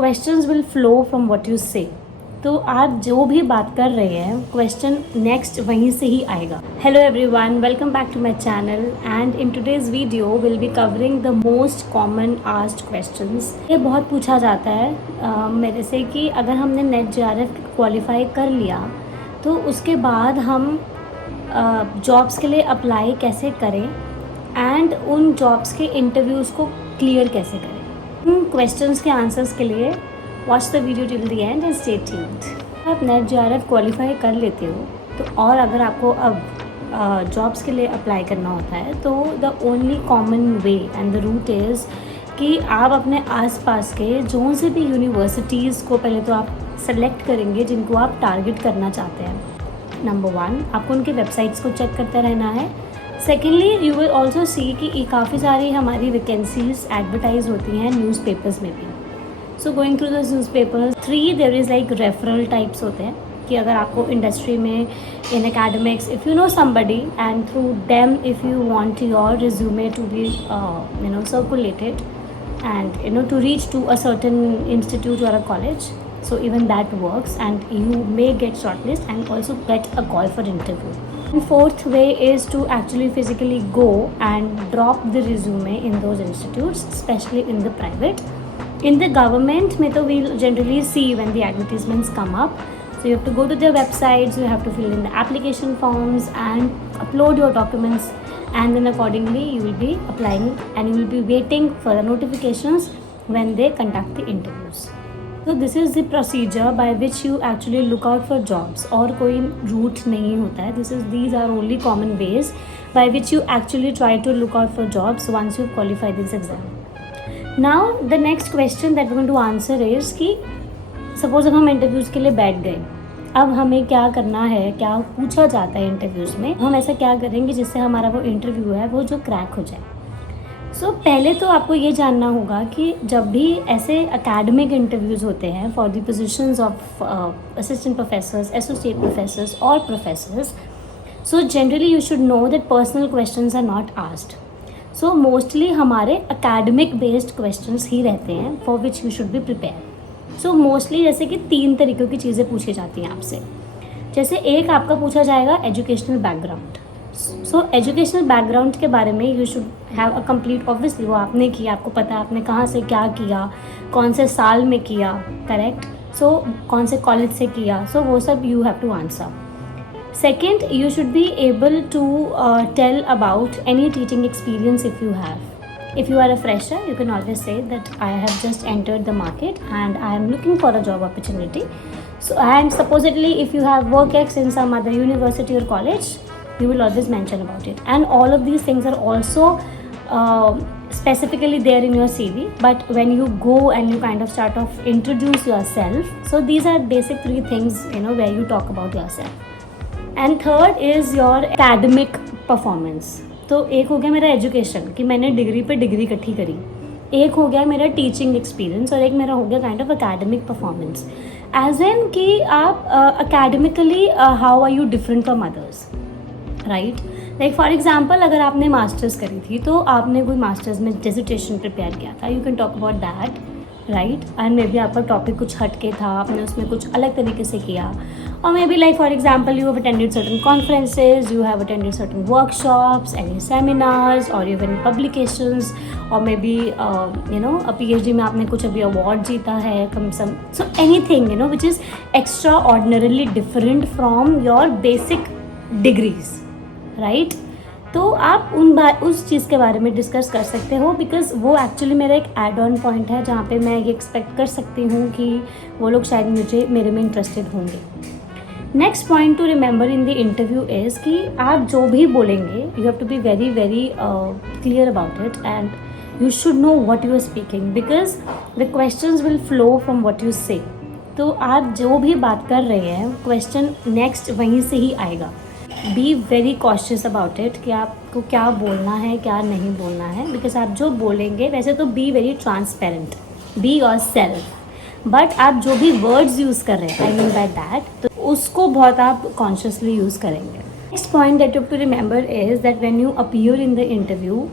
Questions will flow from what you say. तो आप जो भी बात कर रहे हैं क्वेश्चन नेक्स्ट वहीं से ही आएगा। Hello everyone, welcome back to my channel and in today's video will be covering the most common asked questions. ये बहुत पूछा जाता है मेरे से कि अगर हमने नेट जेआरएफ क्वालिफाई कर लिया तो उसके बाद हम जॉब्स के लिए अप्लाई कैसे करें एंड उन जॉब्स के इंटरव्यूज़ को क्लियर कैसे करें। उन क्वेश्चंस के आंसर्स के लिए watch the video till the end and stay tuned. आप नेट जेआरएफ क्वालिफाई कर लेते हो तो और अगर आपको अब जॉब्स के लिए अप्लाई करना होता है तो the only common way and the route is कि आप अपने आसपास के जो से भी यूनिवर्सिटीज़ को पहले तो आप सेलेक्ट करेंगे जिनको आप टारगेट करना चाहते हैं। नंबर 1, आपको उनकी वेबसाइट्स को चेक करते रहना है। Secondly, you will also see कि काफ़ी सारी हमारी वैकेंसीज एडवर्टाइज होती हैं न्यूज़पेपर्स में भी। So going through this newspapers 3 there is like referral types होते हैं कि अगर आपको इंडस्ट्री में in academics if you know somebody and through them if you want your resume to be circulated and to reach to a certain institute or a college, so even that works and you may get shortlist and also get a call for interview. And fourth way is to actually physically go and drop the resume in those institutes, especially in the private. In the government mein to we'll generally see when the advertisements come up, so you have to go to their websites, you have to fill in the application forms and upload your documents, and then accordingly you will be applying and you will be waiting for the notifications when they conduct the interviews. So this is the procedure by which you actually look out for jobs. और कोई route नहीं होता है. These are only common ways by which you actually try to look out for jobs once you qualify this exam. Now the next question that we're going to answer is कि suppose अब हम interviews के लिए बैठ गए, अब हमें क्या करना है, क्या पूछा जाता है इंटरव्यूज़ में, हम ऐसा क्या करेंगे जिससे हमारा वो इंटरव्यू है वो जो क्रैक हो जाए। सो पहले तो आपको ये जानना होगा कि जब भी ऐसे एकेडमिक इंटरव्यूज़ होते हैं for the positions of assistant professors, associate professors और professors, so generally you should know that personal questions are not asked. So mostly हमारे एकेडमिक बेस्ड क्वेश्चंस ही रहते हैं for which you should be prepare. So mostly जैसे कि 3 तरीक़ों की चीज़ें पूछी जाती हैं आपसे। जैसे एक आपका पूछा जाएगा एजुकेशनल बैकग्राउंड। सो एजुकेशनल बैकग्राउंड के बारे में you should have a complete, obviously वो आपने किया, आपको पता है आपने कहाँ से क्या किया, कौन से साल में किया, करेक्ट। सो कौन से कॉलेज से किया, सो वो सब you have to answer. Second, you should be able to tell about any teaching experience if you have. If you are a fresher, you can always say that I have just entered the market and I am looking for a job opportunity. So, and supposedly if you have work ex in some other university or college, you will always mention about it. And all of these things are also specifically there in your CV. But when you go and you kind of start off introduce yourself, so these are basic 3 things where you talk about yourself. And third is your academic performance. तो एक हो गया मेरा education कि मैंने degree पे degree इकट्ठी करी, एक हो गया मेरा टीचिंग एक्सपीरियंस और एक मेरा हो गया kind of academic performance. As an कि आप academically how are you different from others, right. Like for example अगर आपने मास्टर्स करी थी तो आपने कोई मास्टर्स में डिसर्टेशन प्रिपेयर किया था, you can talk about that, right. And may be आपका टॉपिक कुछ हट के था, आपने उसमें कुछ अलग तरीके से किया। और may be like for example you have attended certain conferences, you have attended certain workshops, any seminars और इवन पब्लिकेशंस, और मे बी PhD में आपने कुछ अभी अवार्ड जीता है कम सम, so anything which is extraordinarily different from your basic degrees, right. तो आप उस चीज़ के बारे में डिस्कस कर सकते हो, बिकॉज वो एक्चुअली मेरा एक एड ऑन पॉइंट है जहाँ पे मैं ये एक्सपेक्ट कर सकती हूँ कि वो लोग शायद मेरे में इंटरेस्टेड होंगे। Next point to remember in the interview is कि आप जो भी बोलेंगे you have to be very very clear about it and you should know what you are speaking, because the questions will flow from what you say. तो आप जो भी बात कर रहे हैं क्वेश्चन नेक्स्ट वहीं से ही आएगा। Be very cautious about it कि आपको क्या बोलना है क्या नहीं बोलना है, बिकॉज आप जो बोलेंगे वैसे तो be very transparent, be your self, but आप जो भी वर्ड्स यूज़ कर रहे हैं आई मीन बाय दैट, तो उसको बहुत आप कॉन्शियसली यूज़ करेंगे। Next point that you have to remember is that when you appear in the interview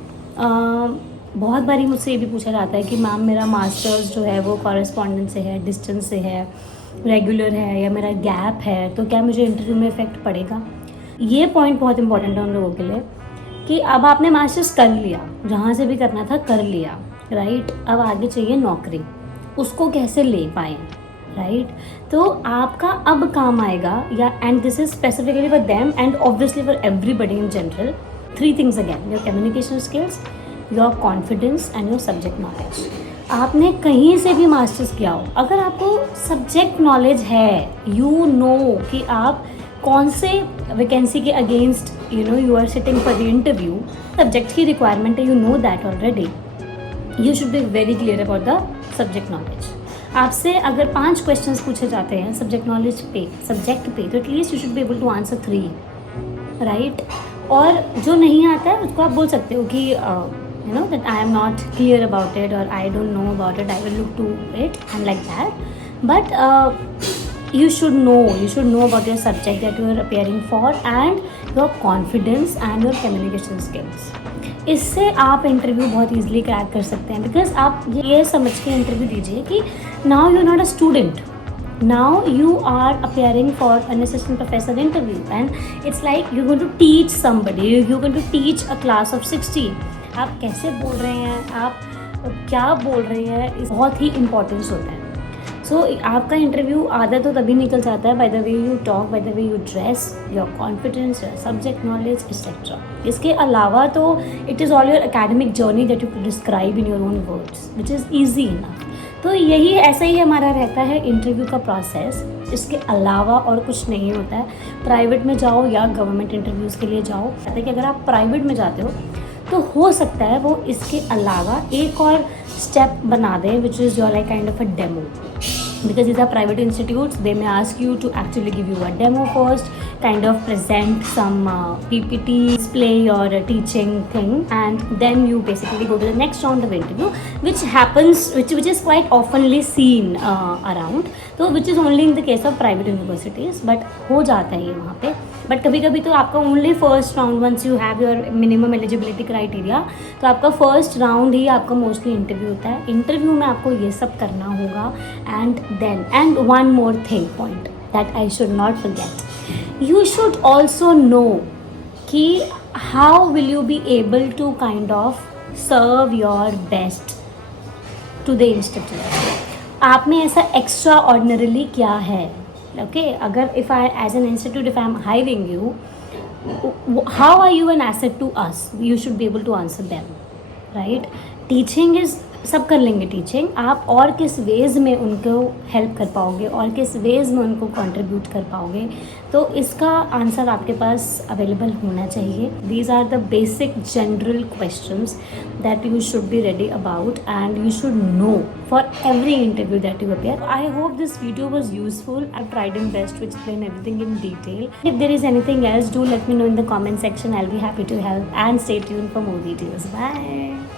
बहुत बारी मुझसे ये भी पूछा जाता है कि मैम मेरा मास्टर्स जो है वो कॉरेस्पॉन्डेंस से है, डिस्टेंस से है, रेगुलर है या मेरा गैप है, तो क्या मुझे इंटरव्यू में इफेक्ट पड़ेगा? ये पॉइंट बहुत इंपॉर्टेंट है उन लोगों के लिए कि अब आपने मास्टर्स कर लिया, जहाँ से भी करना था कर लिया, राइट? अब आगे चाहिए नौकरी, उसको कैसे ले पाएँ, राइट? तो आपका अब काम आएगा या and this is specifically for them and obviously for everybody in general, 3 things again, your communication skills, your confidence and your subject knowledge. आपने कहीं से भी मास्टर्स किया हो, अगर आपको सब्जेक्ट नॉलेज है, यू नो कि आप कौन से वैकेंसी के against you are sitting for the interview, subject की रिक्वायरमेंट है, you know that already, you should be very clear about the subject knowledge. आपसे अगर 5 क्वेश्चंस पूछे जाते हैं सब्जेक्ट नॉलेज पे, सब्जेक्ट पे, तो at least you should be able to answer 3, right? और जो नहीं आता है उसको आप बोल सकते हो कि you know that I am not clear about it or I don't know about it, I will look to it and like that, but you should know about your subject that you are appearing for and your confidence and your communication skills. इससे आप interview बहुत easily crack कर सकते हैं, because आप ये समझ के इंटरव्यू दीजिए कि now you are not a student, now you are appearing for an assistant professor interview and it's like you're going to teach somebody, you're going to teach a class of 60. आप कैसे बोल रहे हैं, आप क्या बोल रहे हैं, इस बहुत ही इम्पोर्टेंस होता है। सो आपका इंटरव्यू आधा तो तभी निकल जाता है by the way you talk, by the way you dress, your confidence, your subject knowledge etcetera. इसके अलावा तो it is all your academic journey that you describe in your own words which is easy enough. तो यही ऐसा ही हमारा रहता है interview का प्रोसेस, इसके अलावा और कुछ नहीं होता है। प्राइवेट में जाओ या गवर्नमेंट इंटरव्यूज़ के लिए जाओ, कहते हैं कि अगर आप प्राइवेट में जाते हो तो हो सकता है वो इसके अलावा एक और स्टेप बना दें which is your like kind of a demo, because these are private institutes, they may ask you to actually give you a demo first, kind of present some PPT, display your teaching thing, and then you basically go to the next round of interview, which happens, which is quite oftenly seen around, so which is only in the case of private universities, but हो जाता है ये वहाँ पे। But कभी कभी तो आपका only first round, once you have your minimum eligibility criteria, तो आपका फर्स्ट राउंड ही आपका मोस्टली इंटरव्यू होता है। इंटरव्यू में आपको ये सब करना होगा and one more thing point that I should not forget, you should also know कि how will you be able to kind of serve your best to the institute। आप में ऐसा एक्स्ट्रा ऑर्डिनरीली क्या है, ओके? अगर if I as an institute if I am hiring you, how are you an asset to us, you should be able to answer them, right? Teaching is, सब कर लेंगे teaching, आप और किस ways में उनको हेल्प कर पाओगे और किस वेज़ में उनको कंट्रीब्यूट कर पाओगे, तो इसका आंसर आपके पास अवेलेबल होना चाहिए। These are the basic general questions that you should be ready about and you should know for every interview that you appear. I hope this video was useful. I tried in best to explain everything in detail. If there is anything else, do let me know in the comment section. I will be happy to help and stay tuned for more videos. Bye.